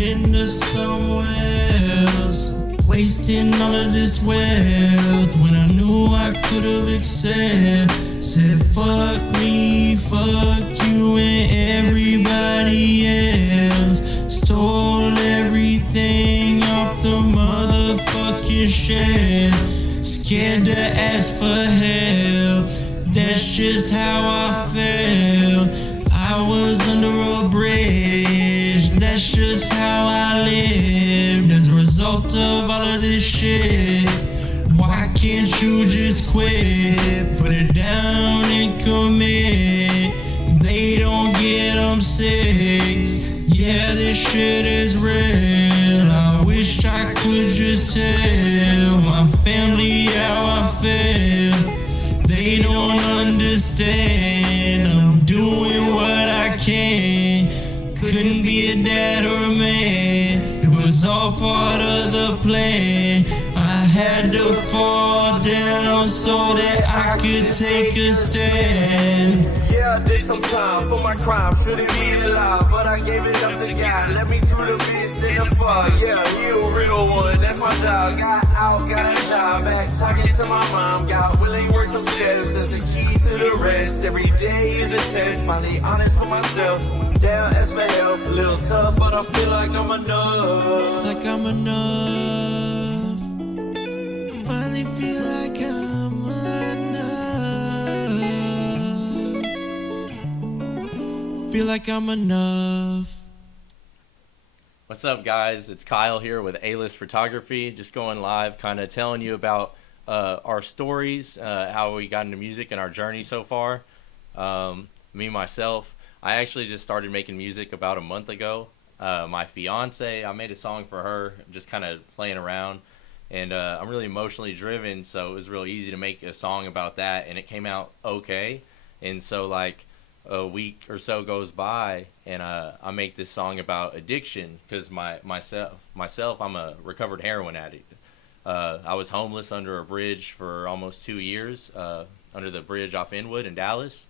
into somewhere else, wasting all of this wealth when I knew I could have excelled. Said fuck me, fuck you and everybody else. Stole everything off the motherfucking shelf. Scared to ask for help, that's just how I felt. I was under a bridge, that's just how I lived. As a result of all of this shit, why can't you just quit? Put it down and commit. They don't get them sick. Yeah, this shit is real. I wish I could just tell my family how I feel. They don't understand. I'm doing what I can. Couldn't be a dad or a man. It was all part of the plan. I had to fall down so that I could take a stand. Yeah, I did some time for my crime, shouldn't be alive, but I gave it up to God. Let me through the mist in the fire. Yeah, he a real one, that's my dog. Got out, got a job, back talking to my mom. Got willing work some steps as the key to the rest. Every day is a test, finally honest with myself. Down, ask for help, a little tough, but I feel like I'm enough. Like I'm enough. Finally feel like I'm enough. Feel like I'm enough. What's up, guys? It's Kyle here with A-List Photography. Just going live, kind of telling you about our stories, how we got into music and our journey so far. Me, myself, I actually just started making music about a month ago. My fiance, I made a song for her, just kind of playing around. And I'm really emotionally driven, so it was real easy to make a song about that, and it came out okay. And so, like, a week or so goes by, and I make this song about addiction, because myself, I'm a recovered heroin addict. I was homeless under a bridge for almost 2 years, under the bridge off Inwood in Dallas.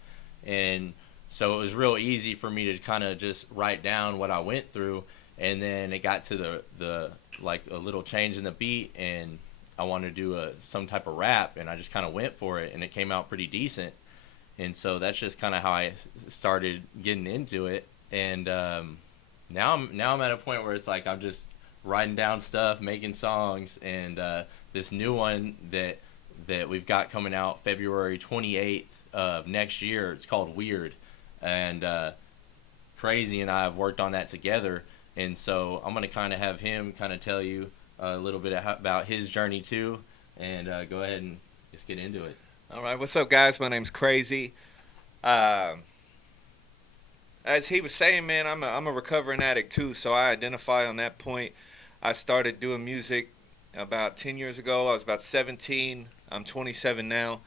And so it was real easy for me to kind of just write down what I went through. And then it got to the like a little change in the beat, and I wanted to do some type of rap, and I just kind of went for it, and it came out pretty decent. And so that's just kind of how I started getting into it. And now I'm at a point where it's like I'm just writing down stuff, making songs, and this new one that we've got coming out February 28th of next year. It's called Weird, and CRayzie and I have worked on that together. And so I'm gonna kind of have him kind of tell you a little bit about his journey too, and go ahead and just get into it. All right, what's up, guys? My name's CRayzie. As he was saying, man, I'm a recovering addict too, so I identify on that point. I started doing music about 10 years ago. I was about 17. I'm 27 now.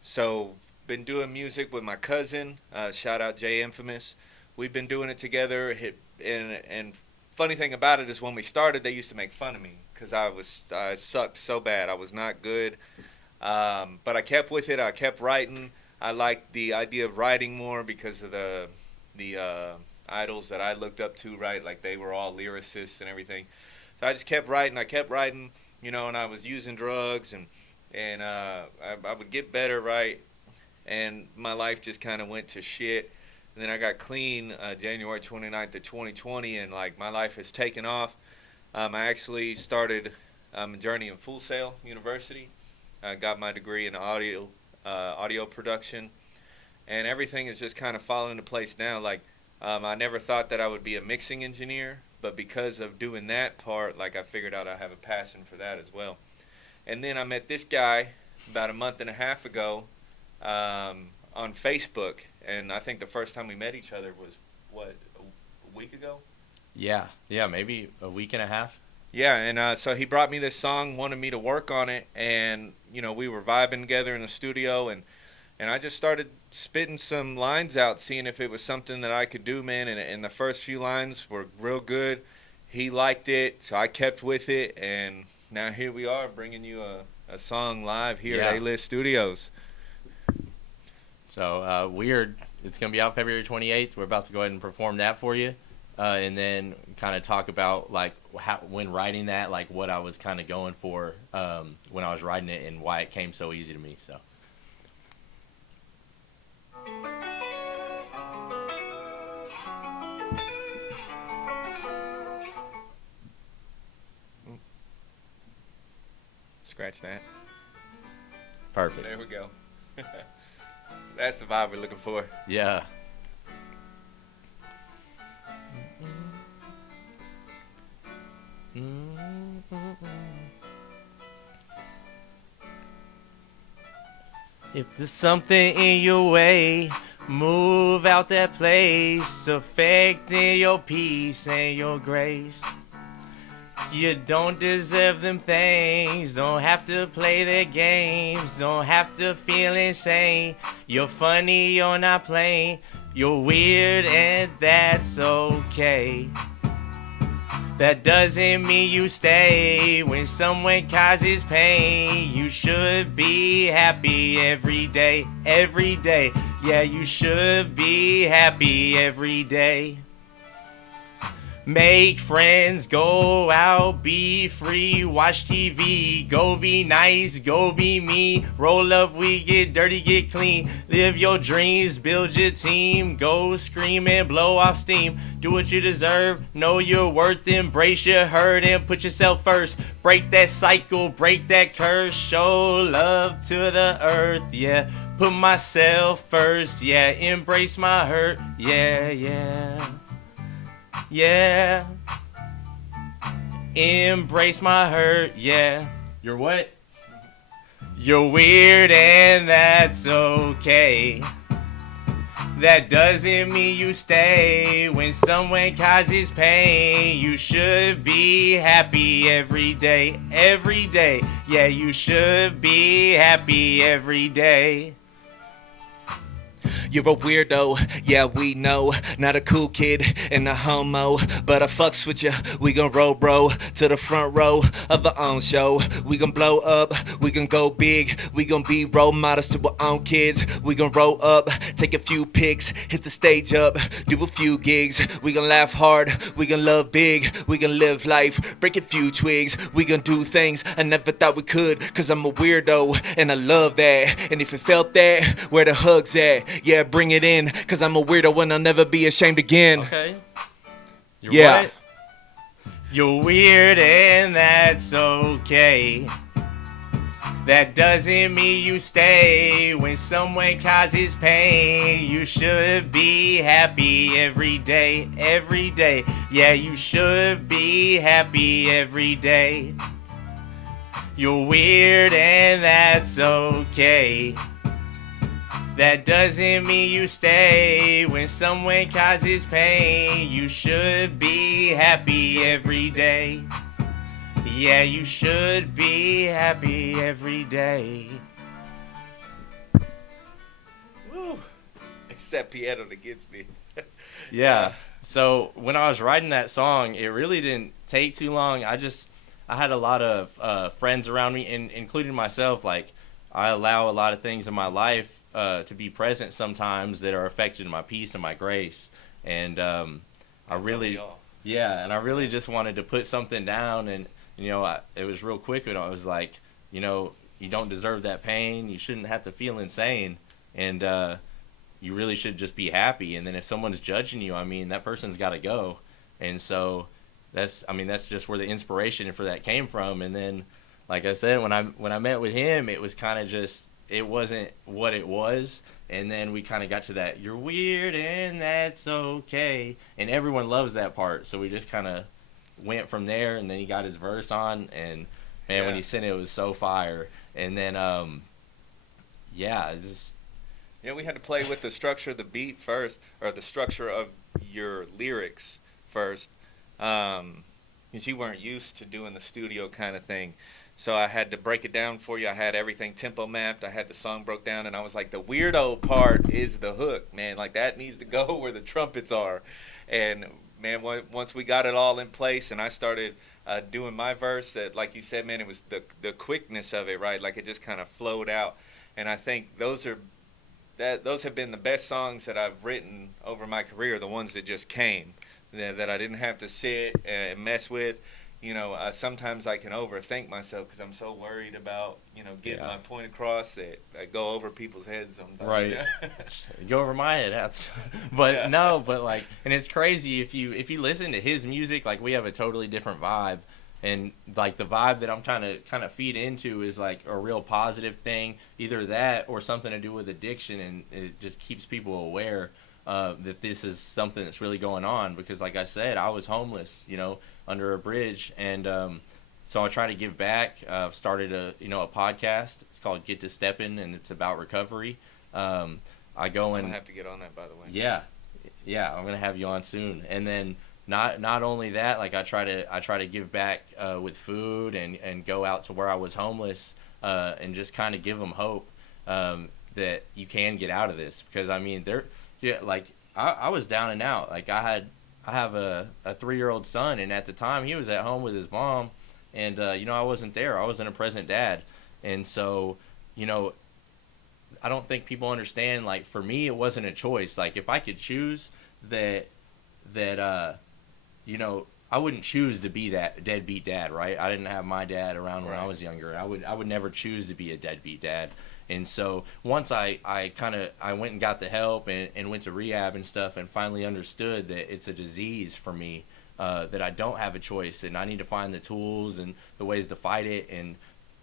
So been doing music with my cousin. Shout out Jay Infamous. We've been doing it together. And funny thing about it is when we started, they used to make fun of me because I sucked so bad. I was not good. But I kept with it. I kept writing. I liked the idea of writing more because of the idols that I looked up to, right? Like they were all lyricists and everything. So I just kept writing. I kept writing, and I was using drugs, and I would get better, right? And my life just kind of went to shit. And then I got clean January 29th of 2020, and like my life has taken off. I actually started a journey in Full Sail University. I got my degree in audio production, and everything is just kind of falling into place now. Like I never thought that I would be a mixing engineer, but because of doing that part, like I figured out I have a passion for that as well. And then I met this guy about a month and a half ago on Facebook, and I think the first time we met each other was a week ago? Yeah, maybe a week and a half. Yeah, and so he brought me this song, wanted me to work on it, and we were vibing together in the studio, and I just started spitting some lines out, seeing if it was something that I could do, man. And the first few lines were real good. He liked it, so I kept with it, and now here we are bringing you a song live here at A-List Studios. So Weird, it's gonna be out February 28th. We're about to go ahead and perform that for you. and then kind of talk about like how, when writing that, like what I was kind of going for when I was writing it and why it came so easy to me. So. Scratch that. Perfect. There we go. That's the vibe we're looking for. Yeah. If there's something in your way, move out that place, affecting your peace and your grace. You don't deserve them things, don't have to play their games, don't have to feel insane. You're funny, you're not plain, you're weird and that's okay. That doesn't mean you stay when someone causes pain. You should be happy every day, every day. Yeah, you should be happy every day. Make friends, go out, be free, watch TV, go be nice, go be me, roll up, we get dirty, get clean, live your dreams, build your team, go scream and blow off steam, do what you deserve, know your worth, embrace your hurt and put yourself first, break that cycle, break that curse, show love to the earth, yeah, put myself first, yeah, embrace my hurt, yeah, yeah. Yeah, embrace my hurt, yeah. You're what? You're weird and that's okay. That doesn't mean you stay when someone causes pain. You should be happy every day, every day. Yeah, you should be happy every day. You're a weirdo, yeah we know. Not a cool kid and a homo, but I fucks with ya. We gon' roll, bro, to the front row of our own show. We gon' blow up, we gon' go big. We gon' be role models to our own kids. We gon' roll up, take a few pics, hit the stage up, do a few gigs. We gon' laugh hard, we gon' love big. We gon' live life, break a few twigs. We gon' do things I never thought we could, cause I'm a weirdo and I love that. And if you felt that, where the hugs at? Yeah, bring it in, cause I'm a weirdo and I'll never be ashamed again. Okay. You're Yeah. what? You're weird and that's okay. That doesn't mean you stay when someone causes pain. You should be happy every day, every day. Yeah, you should be happy every day. You're weird and that's okay. That doesn't mean you stay when someone causes pain. You should be happy every day. Yeah, you should be happy every day. Woo. It's that piano that gets me. Yeah. So when I was writing that song, it really didn't take too long. I had a lot of friends around me, and including myself. Like, I allow a lot of things in my life to be present sometimes that are affecting my peace and my grace. And I really just wanted to put something down. And, you know, it was real quick. And I was like, you know, you don't deserve that pain. You shouldn't have to feel insane. And you really should just be happy. And then if someone's judging you, I mean, that person's got to go. And so that's just where the inspiration for that came from. And then, like I said, when I met with him, it was kind of just, it wasn't what it was. And then we kind of got to that, you're weird and that's okay. And everyone loves that part. So we just kind of went from there. And then he got his verse on. And, man, when he sent it, it was so fire. And then, we had to play with the structure of the beat first, or the structure of your lyrics first. Because you weren't used to doing the studio kind of thing. So I had to break it down for you. I had everything tempo mapped. I had the song broke down, and I was like, the weirdo part is the hook, man. Like, that needs to go where the trumpets are. And, man, once we got it all in place and I started doing my verse, that, like you said, man, it was the quickness of it, right? Like, it just kind of flowed out. And I think those have been the best songs that I've written over my career, the ones that just came. that I didn't have to sit and mess with. Sometimes I can overthink myself because I'm so worried about, getting my point across that I go over people's heads sometimes. Right. Go over my head. But no, but like, and it's crazy if you listen to his music, like we have a totally different vibe. And like the vibe that I'm trying to kind of feed into is like a real positive thing, either that or something to do with addiction, and it just keeps people aware that this is something that's really going on. Because like I said, I was homeless, under a bridge, and so I try to give back. I've started a podcast. It's called Get to Steppin', and it's about recovery. I go and I'm gonna have to get on that, by the way. Yeah, I'm gonna have you on soon. And then not only that, like I try to give back with food and go out to where I was homeless and just kind of give them hope that you can get out of this. Because I mean, I was down and out. Like I have a 3-year-old son, and at the time he was at home with his mom, and I wasn't there. I wasn't a present dad, and so I don't think people understand. Like for me, it wasn't a choice. Like if I could choose that I wouldn't choose to be that deadbeat dad, right? I didn't have my dad around when I was younger. I would never choose to be a deadbeat dad. And so once I went and got the help and went to rehab and stuff, and finally understood that it's a disease for me, that I don't have a choice, and I need to find the tools and the ways to fight it, and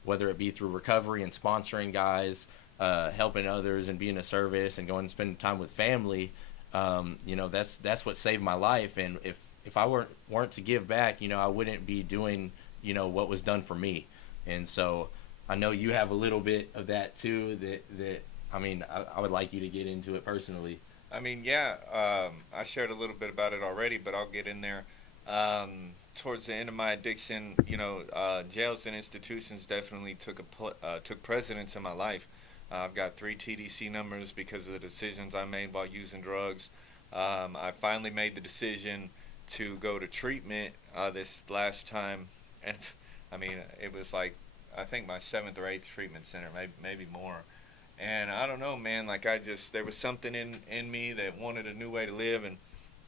whether it be through recovery and sponsoring guys, helping others and being a service and going and spending time with family, that's what saved my life. And if I weren't to give back, I wouldn't be doing, what was done for me. And so I know you have a little bit of that too, that I would like you to get into it personally. I mean, I shared a little bit about it already, but I'll get in there. Towards the end of my addiction, jails and institutions definitely took precedence in my life. I've got 3 TDC numbers because of the decisions I made while using drugs. I finally made the decision to go to treatment this last time, and I mean, it was like, I think my 7th or 8th treatment center, maybe more. And I don't know, man, like there was something in me that wanted a new way to live, and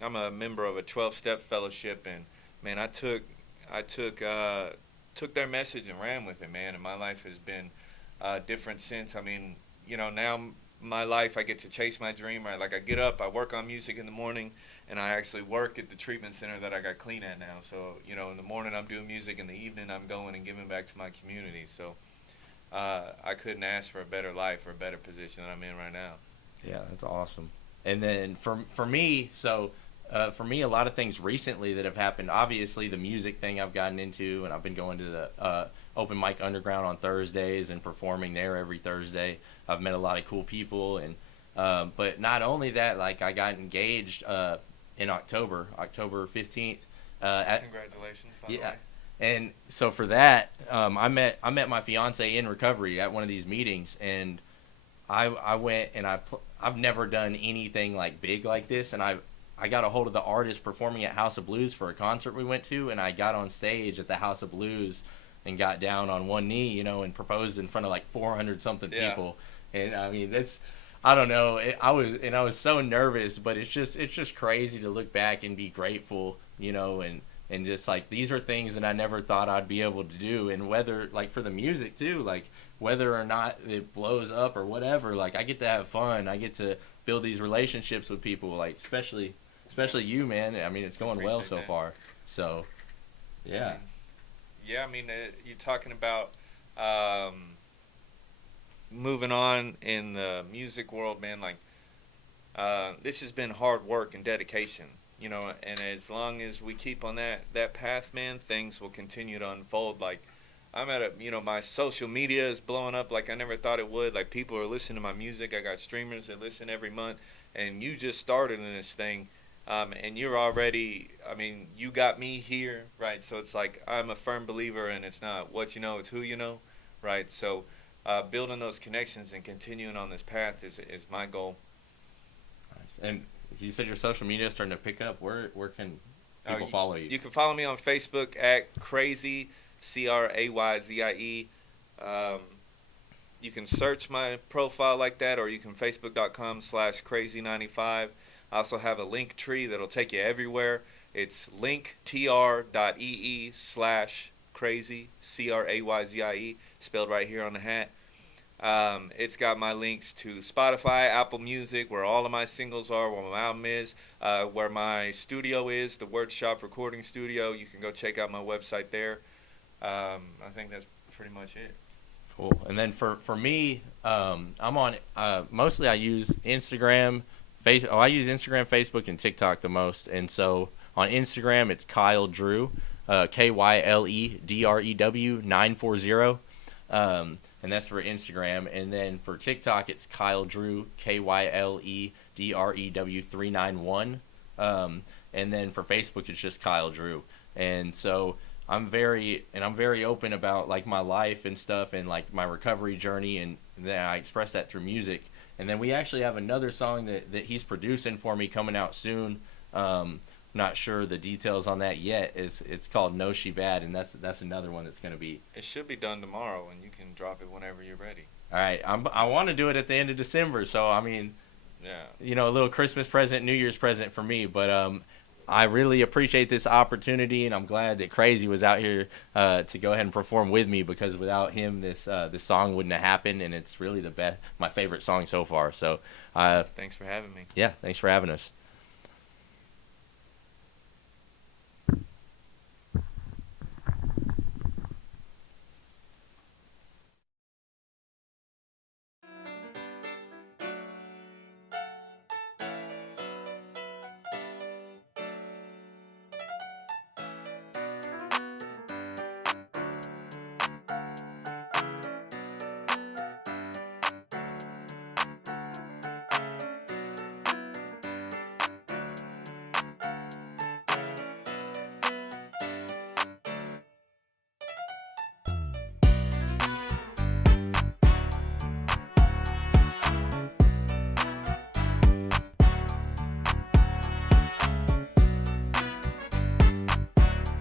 I'm a member of a 12-step fellowship, and man, I took their message and ran with it, man, and my life has been different since. I mean, now my life, I get to chase my dream, right? Like I get up, I work on music in the morning, and I actually work at the treatment center that I got clean at now. So, in the morning I'm doing music, in the evening I'm going and giving back to my community. So I couldn't ask for a better life or a better position than I'm in right now. Yeah, that's awesome. And then for me, a lot of things recently that have happened, obviously the music thing I've gotten into, and I've been going to the Open Mic Underground on Thursdays and performing there every Thursday. I've met a lot of cool people, and but not only that, like I got engaged in October 15th. Congratulations, by the way. And so for that, I met my fiance in recovery at one of these meetings, and I went and I've never done anything like big like this, and I got a hold of the artist performing at House of Blues for a concert we went to, and I got on stage at the House of Blues and got down on one knee, and proposed in front of like 400 something people. And I mean, I don't know. I was so nervous, but it's just crazy to look back and be grateful, and just like, these are things that I never thought I'd be able to do. And whether, like, for the music too, like whether or not it blows up or whatever, like I get to have fun. I get to build these relationships with people, like especially you, man. I mean, it's going well so far. So, yeah. Yeah, I mean, you're talking about moving on in the music world, man. Like, this has been hard work and dedication, and as long as we keep on that path, man, things will continue to unfold. Like, I'm at my social media is blowing up like I never thought it would. Like, people are listening to my music. I got streamers that listen every month, and you just started in this thing. And you're already, I mean, you got me here, right? So it's like, I'm a firm believer, and it's not what you know, it's who you know, right? So building those connections and continuing on this path is my goal. Nice. And you said your social media is starting to pick up. Where can people follow you? You can follow me on Facebook at CRayzie, CRayzie. You can search my profile like that, or you can facebook.com/CRayzie95. I also have a link tree that'll take you everywhere. It's linktr.ee/CRayzie, CRayzie, spelled right here on the hat. It's got my links to Spotify, Apple Music, where all of my singles are, where my album is, where my studio is, the Word Shop Recording Studio. You can go check out my website there. I think that's pretty much it. Cool. And then for me, I'm on mostly I use Instagram, I use Instagram, Facebook, and TikTok the most. And so on Instagram, it's Kyle Drew, KYLEDREW 940. And that's for Instagram. And then for TikTok, it's Kyle Drew, KYLEDREW 391. And then for Facebook, it's just Kyle Drew. And so I'm very open about like my life and stuff and like my recovery journey, and then I express that through music. And then we actually have another song that he's producing for me coming out soon. Not sure the details on that yet. It's called No She Bad, and that's another one that's going to be. It should be done tomorrow, and you can drop it whenever you're ready. All right, I want to do it at the end of December, so I mean, yeah, a little Christmas present, New Year's present for me. But I really appreciate this opportunity, and I'm glad that CRayzie was out here to go ahead and perform with me, because without him, this song wouldn't have happened, and it's really my favorite song so far. So, thanks for having me. Yeah, thanks for having us.